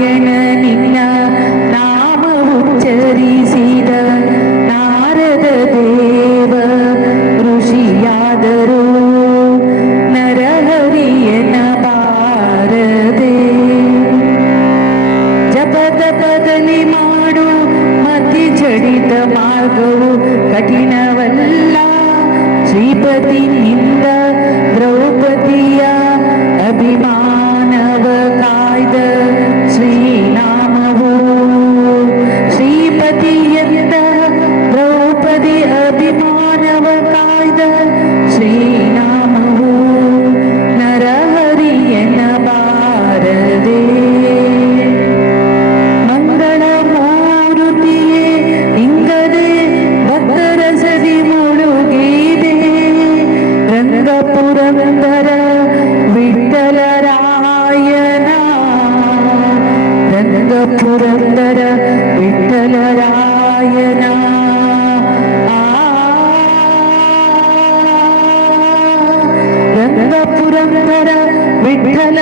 ನಾರಾಯಣ ನಿನ್ನ ನಾಮ ಉಚ್ಚರಿಸಿದ ನಾರದ ದೇವ ಋಷಿಯಾದರು ನರಹರಿಯನ ಬಾರದೆ ಜಪತಪದಲ್ಲಿ ಮಾಡು ಮತಿ ಜಡಿತ ಮಾರ್ಗವು ಕಠಿಣವಲ್ಲ ಶ್ರೀಪತಿ ನಿಂದ ದ್ರೌಪದಿಯ ಅಭಿಮಾನವ ಕಾಯ್ದ ಶ್ರೀನಾಮವು ಶ್ರೀಪತಿಯಂದ ದ್ರೌಪದಿ ಅಭಿಮಾನವ ಕಾಯ್ದ ಶ್ರೀನಾಮವು ನರಹರಿಯನ ಬಾರದೆ ಮಂಗಳ ಮೂರುತಿಯೇ ಇಂಗದೆ ಭಕ್ತರಸದಿ ಮುಳುಗಿದೆ ರಂಗಪುರಂದರ ವಿಠಲರಾಯನ ರಂಗಪುರಂದರ ವಿಠಲರಾಯನ ರಂಗಪುರಂದರ ವಿಠಲ